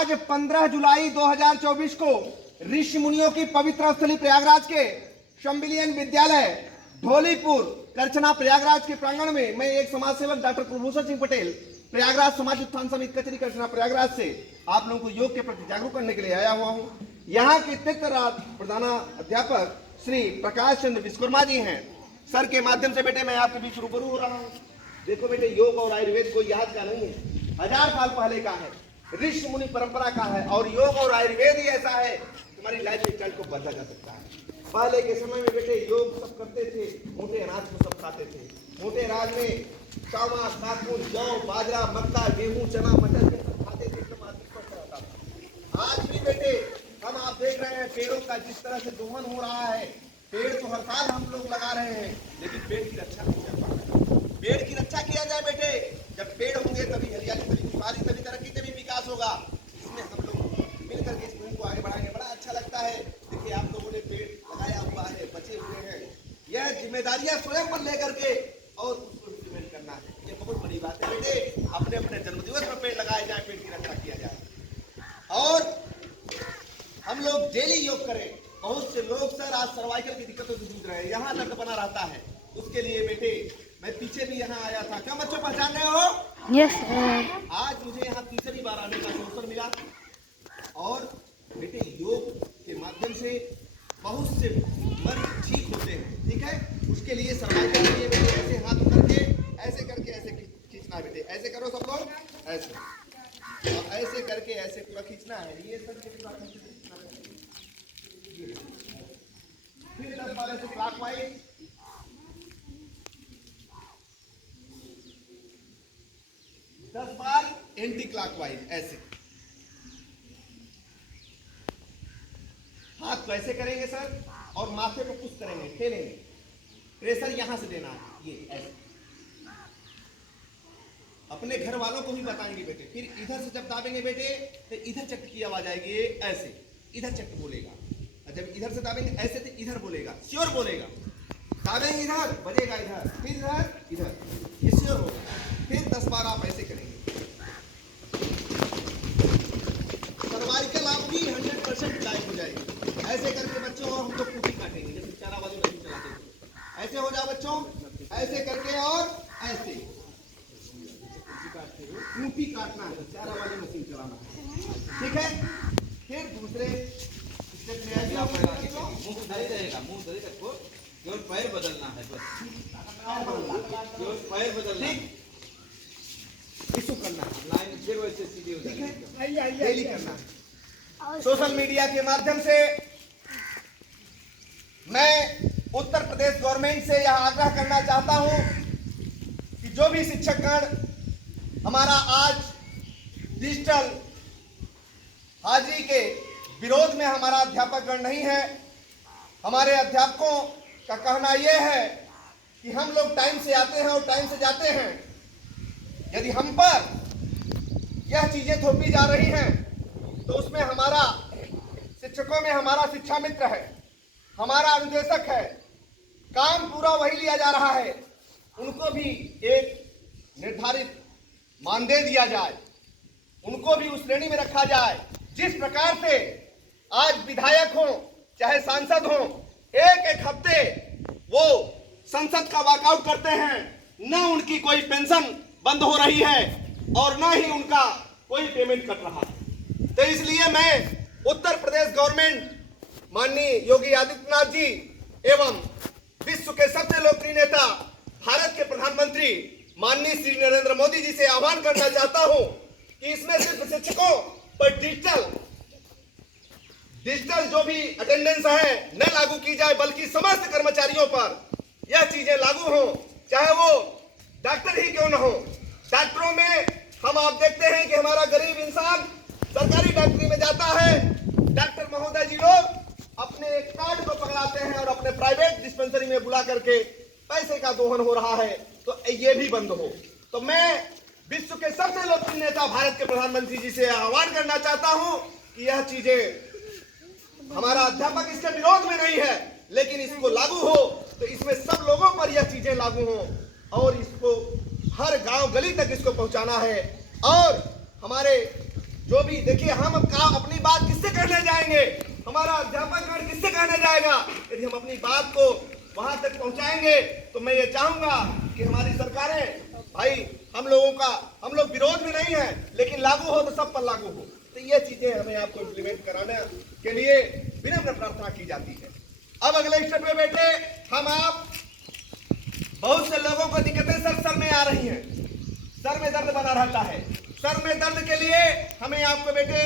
आज 15 जुलाई 2024 को ऋषि मुनियों की पवित्र स्थली प्रयागराज के शंबिलियन विद्यालय धौलीपुर करछना प्रयागराज के प्रांगण में मैं एक समाज सेवक डॉक्टर कुलभूषण सिंह पटेल प्रयागराज समाज उत्थान समिति कचरी करछना प्रयागराज से आप लोगों को योग के प्रति जागरूक करने के लिए आया हुआ हूँ। यहाँ के तीर्थराज प्रधानाध्यापक श्री प्रकाश चंद्र विश्वकर्मा जी हैं। सर के माध्यम से बेटे मैं आपके बीच रूबरू हो रहा हूँ। देखो बेटे, योग और आयुर्वेद कोई याद का नहीं है, 1000 साल पहले का है, ऋषि मुनि परंपरा का है। और योग और आयुर्वेद ही ऐसा है तुम्हारी लाइफ स्टाइल को बदला जा सकता है। पहले के समय में बेटे योग सब करते थे, मोटे अनाज को सब खाते थे। मोटे अनाज में चावल, नाखून, जौ, बाजरा, मक्का, गेहूं, चना, मटर ये सब खाते थे, एकदम आदमी स्वस्थ रहता था। आज भी बेटे हम आप देख रहे हैं पेड़ों का जिस तरह से दोहन हो रहा है। पेड़ तो हर साल हम लोग लगा रहे हैं, लेकिन पेड़ की रक्षा नहीं कर पा रहे। पेड़ की रक्षा किया जाए बेटे, जब पेड़ होंगे तभी हरियाली, तभी खुशहाली, तभी तरक्की, तभी विकास होगा। इसमें हम लोग मिलकर के इस मुहिम को आगे बढ़ाएंगे। बड़ा अच्छा लगता है। देखिए आप लोगों ने पेड़ लगाया हुआ है, बचे हुए हैं। यह जिम्मेदारियां स्वयं पर लेकर के और उसको इम्प्लीमेंट करना है, ये बहुत बड़ी बात है बेटे। अपने अपने जन्मदिवस पर पेड़ लगाए जाए, पेड़ की रक्षा किया जाए और हम लोग डेली योग करें। बहुत से लोग सर आज सर्वाइकल की दिक्कतों से जूझ रहे हैं, यहाँ दर्द बना रहता है। उसके लिए बेटे मैं पीछे भी यहाँ आया था। क्या बच्चों पहचान रहे हो? यस। आज मुझे यहाँ तीसरी बार आने का अवसर मिला और बेटे योग के माध्यम से बहुत से मर्ज ठीक होते हैं। ठीक है, उसके लिए सर्वाइकल के लिए बेटे ऐसे हाथ करके ऐसे खींचना है बेटे। ऐसे करो सब लोग, ऐसे और ऐसे करके ऐसे पूरा खींचना है। ये सब पूरा खींचना है। फिर 10 बार ऐसे क्लॉकवाइज, 10 बार एंटी क्लॉकवाइज। ऐसे हाथ को ऐसे करेंगे सर और माथे को पुश करेंगे, ठेलेंगे। प्रेशर यहां से देना है, ये ऐसे। अपने घर वालों को भी बताएंगे बेटे। फिर इधर से जब दाबेंगे बेटे तो इधर चक्र की आवाज आएगी, ऐसे इधर चक्र बोलेगा। जब इधर से दाबेंगे ऐसे तो इधर बोलेगा, श्योर बोलेगा। दाबेंगे इधर बजेगा, इधर फिर इधर इधर, ये श्योर होगा। फिर 10 बार आप ऐसे करेंगे। सर्वाइकल आपकी 100% गायब हो जाएगी। ऐसे करके बच्चों और हम लोग कुटी काटेंगे, जैसे चारा वाली मशीन चलाते हैं। ऐसे हो जाओ बच्चों, ऐसे करके और ऐसे कुटी काटना है, चारा वाली मशीन चलाना है। ठीक है, फिर दूसरे स्टेप में ऐसे आप मुंह धरे रहेगा, मुंह धरे रखो, केवल पैर बदलना है बस, केवल पैर बदलना है। इसको करना है, लाइन फिर वैसे सीधी हो ठीक जाएगी। है, डेली करना है। सोशल मीडिया के माध्यम से मैं उत्तर प्रदेश गवर्नमेंट से यह आग्रह करना चाहता हूं कि जो भी शिक्षकगण हमारा आज डिजिटल हाजिरी के विरोध में हमारा अध्यापकगण नहीं है। हमारे अध्यापकों का कहना यह है कि हम लोग टाइम से आते हैं और टाइम से जाते हैं। यदि हम पर यह चीजें थोपी जा रही हैं तो उसमें हमारा शिक्षकों में हमारा शिक्षा मित्र है, हमारा अनुदेशक है, काम पूरा वही लिया जा रहा है। उनको भी एक निर्धारित मानदेय दिया जाए, उनको भी उस श्रेणी में रखा जाए जिस प्रकार से आज विधायक हो चाहे सांसद हो, एक हफ्ते वो संसद का वॉकआउट करते हैं, न उनकी कोई पेंशन बंद हो रही है और न ही उनका कोई पेमेंट कट रहा है। तो इसलिए मैं उत्तर प्रदेश गवर्नमेंट, माननीय योगी आदित्यनाथ जी एवं विश्व के सबसे लोकप्रिय नेता भारत के प्रधानमंत्री माननीय श्री नरेंद्र मोदी जी से आह्वान करना चाहता हूं कि इसमें सिर्फ शिक्षकों पर डिजिटल जो भी अटेंडेंस है न लागू की जाए, बल्कि समस्त कर्मचारियों पर यह चीजें लागू हो, चाहे वो डॉक्टर ही क्यों न हो। डॉक्टरों में हम आप देखते हैं कि हमारा गरीब इंसान सरकारी डॉक्टरी में जाता है, डॉक्टर महोदय जी लोग अपने कार्ड को पकड़ाते हैं और अपने प्राइवेट डिस्पेंसरी में बुला करके पैसे का दोहन हो रहा है। तो ये भी बंद हो। तो मैं विश्व के सबसे लोकप्रिय नेता भारत के प्रधानमंत्री जी से आह्वान करना चाहता हूं कि यह चीजें, हमारा अध्यापक इसके विरोध में नहीं है, लेकिन इसको लागू हो तो इसमें सब लोगों पर यह चीजें लागू हो और इसको हर गांव गली तक इसको पहुंचाना है। और हमारे जो भी देखिए, हम अपनी बात किससे कहने जाएंगे? हमारा अध्यापकगण किससे कहने जाएगा? यदि हम अपनी बात को वहां तक पहुंचाएंगे तो मैं ये चाहूंगा कि हमारी सरकारें, भाई हम लोग विरोध में नहीं है, लेकिन लागू हो तो सब पर लागू हो। तो ये चीजें हमें आपको इम्प्लीमेंट कराने के लिए विनम्र प्रार्थना की जाती है। अब अगले स्टेप पे बेटे, हम आप बहुत से लोगों को दिक्कतें सर में आ रही हैं, सर में दर्द बना रहता है। सर में दर्द के लिए हमें आपको बेटे,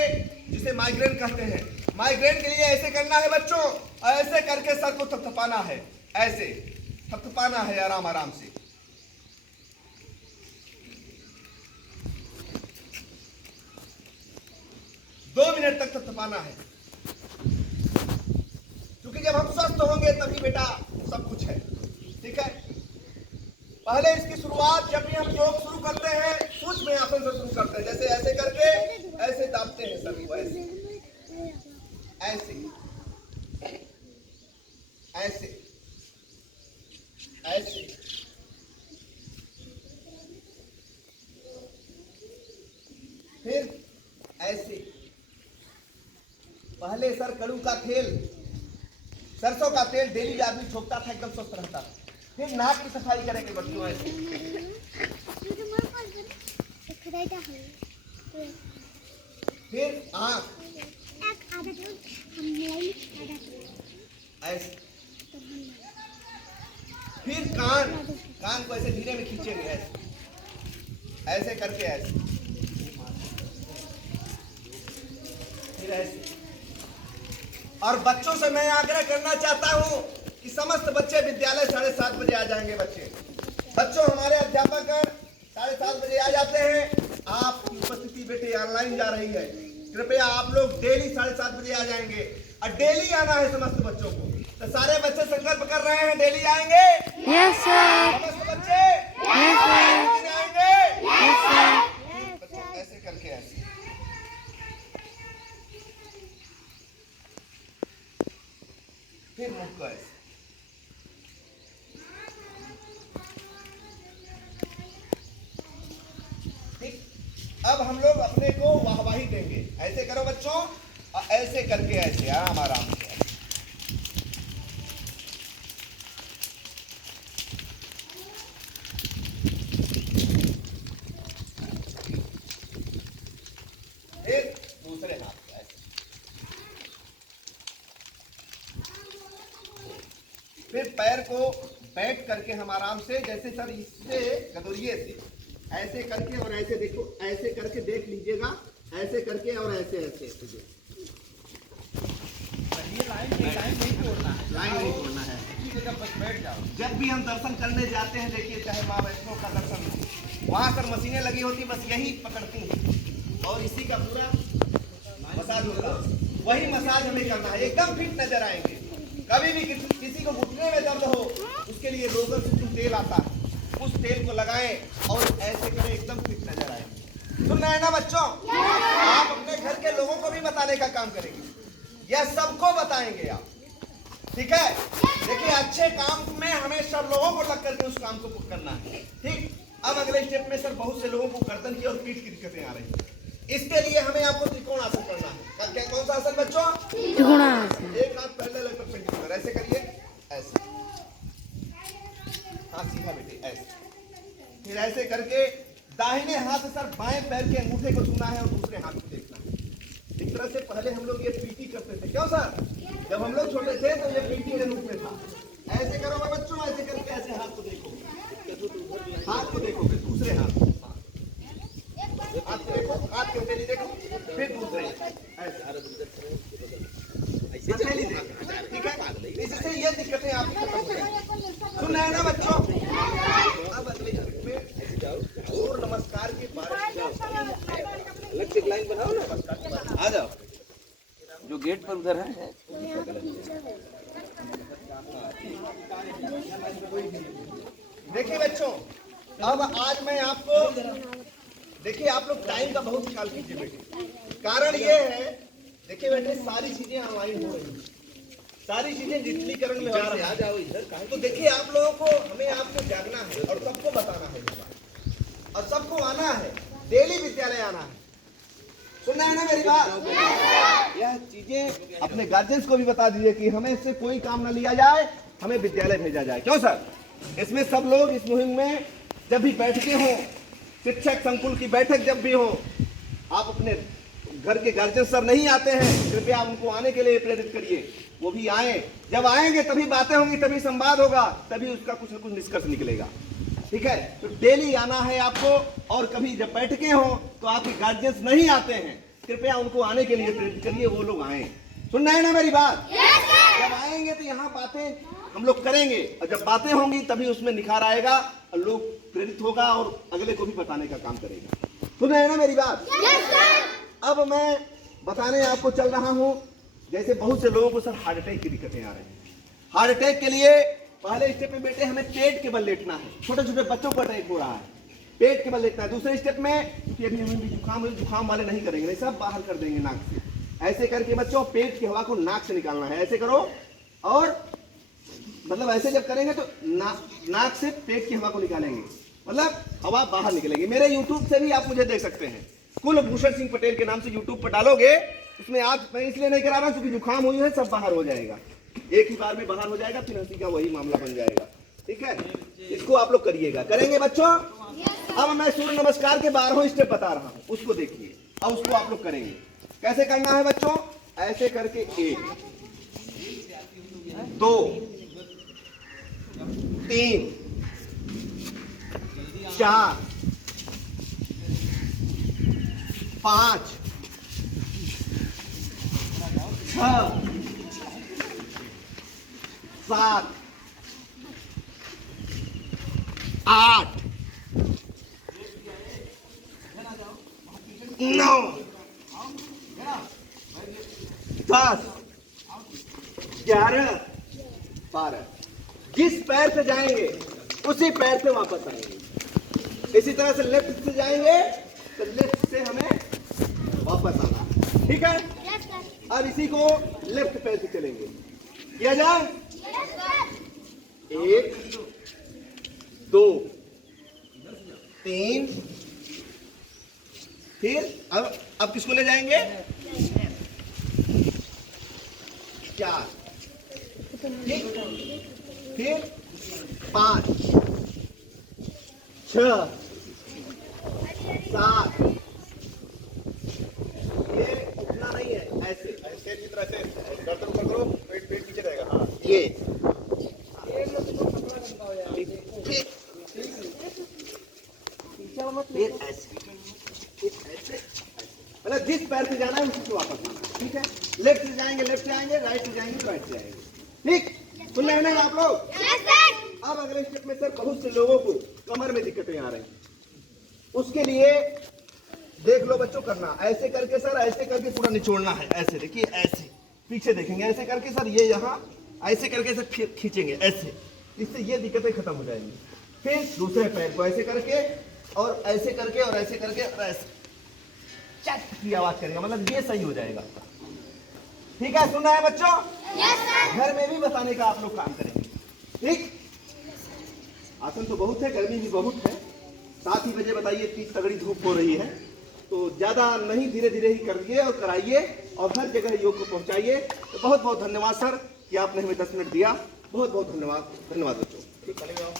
जिसे माइग्रेन कहते हैं, माइग्रेन के लिए ऐसे करना है बच्चों, ऐसे करके सर को थपथपाना है, ऐसे थपथपाना है आराम आराम से। 2 मिनट तक थपथपाना है, क्योंकि जब हम स्वस्थ होंगे तभी बेटा सब कुछ है। ठीक है, पहले इसकी शुरुआत जब भी हम योग शुरू करते हैं सूक्ष्म आसन से शुरू करते हैं। जैसे ऐसे करके ऐसे दाबते हैं सर को, ऐसे ऐसे ऐसे ऐसे फिर ऐसे। पहले सर कड़ू का तेल, सरसों का तेल डेली आदमी छोकता था, एकदम स्वस्थ रहता था। फिर नाक की सफाई करेंगे बच्चों ऐसे, फिर आँख ऐसे, फिर कान को ऐसे धीरे में खींचेंगे ऐसे, ऐसे करके ऐसे, फिर ऐसे। और बच्चों से मैं आग्रह करना चाहता हूं कि समस्त बच्चे विद्यालय 7:30 बजे आ जाएंगे। बच्चों हमारे अध्यापक 7:30 बजे आ जाते हैं। आपकी उपस्थिति बेटे ऑनलाइन जा रही है, कृपया आप लोग डेली 7:30 बजे आ जाएंगे और डेली आना है समस्त बच्चों को। तो सारे बच्चे संकल्प कर रहे हैं डेली आएंगे? Yes sir. समस्त बच्चे यस सर। आएंगे? Yes sir. बच्चों ऐसे करके ऐसे, फिर मुख को ऐसे। ठीक, अब हम लोग अपने को वाहवाही देंगे। ऐसे करो बच्चों, और ऐसे करके ऐसे आराम आराम से। फिर दूसरे हाथ को ऐसे, फिर पैर को बैठ करके हम आराम से, जैसे सर इससे गदोरिये से ऐसे करके और ऐसे, देखो ऐसे करके देख लीजिएगा, ऐसे करके और ऐसे ऐसे ऐसे। ये लाइन नहीं छोड़ना है, लाइन नहीं छोड़ना है। इसी जगह बस बैठ जाओ। जब भी हम दर्शन करने जाते हैं, देखिए चाहे माँ वैष्णो का दर्शन हो, वहाँ सर मशीनें लगी होती, बस यही पकड़ती हैं और इसी का पूरा मसाज होता है। वही मसाज हमें करना है, एकदम फिट नजर आएंगे। कभी भी किसी को घुटने में दर्द हो, उसके लिए रोगन से तेल आता है, उस तेल को लगाएं और ऐसे करें, एकदम फिट नजर आएंगे। सुनना है ना बच्चों? आप अपने घर के लोगों को भी बताने का काम करेंगे, यह सबको बताएंगे आप। ठीक है, देखिए अच्छे काम में हमें सब लोगों को लग करके उस काम को करना है। ठीक, अब अगले स्टेप में सर बहुत से लोगों को गर्दन की और पीठ की दिक्कतें आ रही हैं। इसके लिए हमें आपको त्रिकोण आसन करना है। क्या कौन सा आसन बच्चों? त्रिकोणासन। एक हाथ पहले लगभग पेंटिंग ऐसे करिए, ऐसे हाथ सीधा बेटे, ऐसे। फिर ऐसे करके दाहिने हाथ से सर बाएं पैर के अंगूठे को छूना है और दूसरे हाथ को देखना है। इस तरह से पहले हम लोग ये पीटी करते थे, क्यों सर? जब हम लोग छोटे थे तो ये पीटी के रूप में था। ऐसे करोगे बच्चों, ऐसे करके ऐसे हाथ को देखोगे, हाथ को देखोगे, दूसरे हाथ को देखो, हाथ की हथेली देखो, फिर दूसरे हथेली देखो। ठीक है, इससे ये दिक्कतें आपकी खत्म हो जाएंगी। सुन रहे हैं ना बच्चों? अब अगले में सूर्य नमस्कार के बारे में अलग से लाइन बनाओ ना, आ जाओ जो गेट पर उधर है। देखिए बच्चों, अब आज मैं आपको, देखिए आप लोग टाइम का बहुत ख्याल कीजिए बेटे। कारण ये है, देखिए बेटे सारी चीजें ऑनलाइन हो रही हैं, सारी चीजें डिजिटलीकरण में हो रही है। आ जाओ इधर। तो देखिए आप लोगों को, हमें आपको जागना है और सबको बताना है और सबको आना है, डेली विद्यालय आना है। सुनना है ना मेरी बात? यह चीजें अपने गार्जियंस को भी बता दीजिए कि हमें इससे कोई काम न लिया जाए, हमें विद्यालय भेजा जाए। क्यों सर? इसमें सब लोग इस मुहिम में जब भी बैठते हो, शिक्षक संकुल की बैठक जब भी हो, आप अपने घर के गार्जियन सर नहीं आते हैं, कृपया उनको आने के लिए प्रेरित करिए, वो भी आए। जब आएंगे तभी बातें होंगी, तभी संवाद होगा, तभी उसका कुछ न कुछ निष्कर्ष निकलेगा। ठीक है? तो डेली आना है आपको। और कभी जब बैठके हो तो आपके गार्जियंस नहीं आते हैं, कृपया उनको आने के लिए प्रेरित करिए, वो लोग आए। सुनना है ना मेरी बात? जब आएंगे तो यहाँ बातें हम लोग करेंगे, और जब बातें होंगी तभी उसमें निखार आएगा और लोग प्रेरित होगा और अगले को भी बताने का काम करेगा। सुन रहे हैं ना मेरी बात? अब मैं बताने आपको चल रहा हूं, जैसे बहुत से लोगों को सर हार्ट अटैक की दिक्कतें आ रही हैं। हार्ट अटैक के लिए पहले स्टेप में बेटे हमें पेट के बल लेटना है। छोटे छोटे बच्चों को अटैक हो रहा है, पेट के बल लेटना है। दूसरे स्टेप में, क्योंकि अभी हमें जुकाम वाले नहीं करेंगे, नहीं सब बाहर कर देंगे नाक से। ऐसे करके बच्चों पेट की हवा को नाक से निकालना है, ऐसे करो। और मतलब ऐसे जब करेंगे तो नाक से पेट की हवा को निकालेंगे, मतलब हवा बाहर निकलेगी। मेरे YouTube से भी आप मुझे देख सकते हैं, कुलभूषण सिंह पटेल के नाम से YouTube पर डालोगे, उसमें आज मैं इसलिए नहीं करा रहा क्योंकि जुकाम हुई है, सब बाहर हो जाएगा, एक ही बार में बाहर हो जाएगा, फिर हंसी का वही मामला बन जाएगा। ठीक है? इसको आप लोग करिएगा। करेंगे बच्चों? अब मैं सूर्य नमस्कार के 12वां स्टेप बता रहा हूं, उसको देखिए और उसको आप लोग करेंगे। कैसे करना है बच्चों? ऐसे करके 1 2 3 4 5 6 7 8 9 10 11 12। जिस पैर से जाएंगे उसी पैर से वापस आएंगे। इसी तरह से लेफ्ट से जाएंगे तो लेफ्ट से हमें वापस आना। ठीक है? अब इसी को लेफ्ट पैर से चलेंगे, किया जाए। 1 2 3, फिर अब किसको ले जाएंगे? 4, फिर 5 6 7। ये उतना नहीं है, ऐसे ऐसे की तरह से गर्दन ऊपर करो, पेट नीचे रहेगा। हाँ, ये फिर ऐसे, मतलब जिस पैर से जाना है उसी से वापस आना। ठीक है? लेफ्ट से जाएंगे लेफ्ट से आएंगे, राइट से जाएंगे राइट से आएंगे। ठीक? सुन रहे हैं आप लोग? अब अगले स्टेप में सर बहुत से लोगों को कमर में दिक्कतें आ रही हैं, उसके लिए देख लो बच्चों करना। ऐसे करके सर, ऐसे करके पूरा निचोड़ना है। ऐसे देखिए, ऐसे पीछे देखेंगे, ऐसे करके सर ये यहाँ ऐसे करके सर खींचेंगे ऐसे, इससे ये दिक्कतें खत्म हो जाएंगी। फिर दूसरे पैर को ऐसे करके और ऐसे करके और ऐसे करके और ऐसे चट की आवाज करेंगे, मतलब ये सही हो जाएगा। ठीक है? सुना है बच्चों? घर में भी बताने का आप लोग काम करेंगे। ठीक? आसन तो बहुत है, गर्मी भी बहुत है। 7 ही बजे बताइए, 30 तगड़ी धूप हो रही है, तो ज्यादा नहीं, धीरे धीरे ही करिए और कराइए और हर जगह योग को पहुंचाइए। तो बहुत बहुत धन्यवाद सर कि आपने हमें 10 मिनट दिया। बहुत बहुत धन्यवाद। धन्यवाद बच्चों। ठीक, चले जाओ।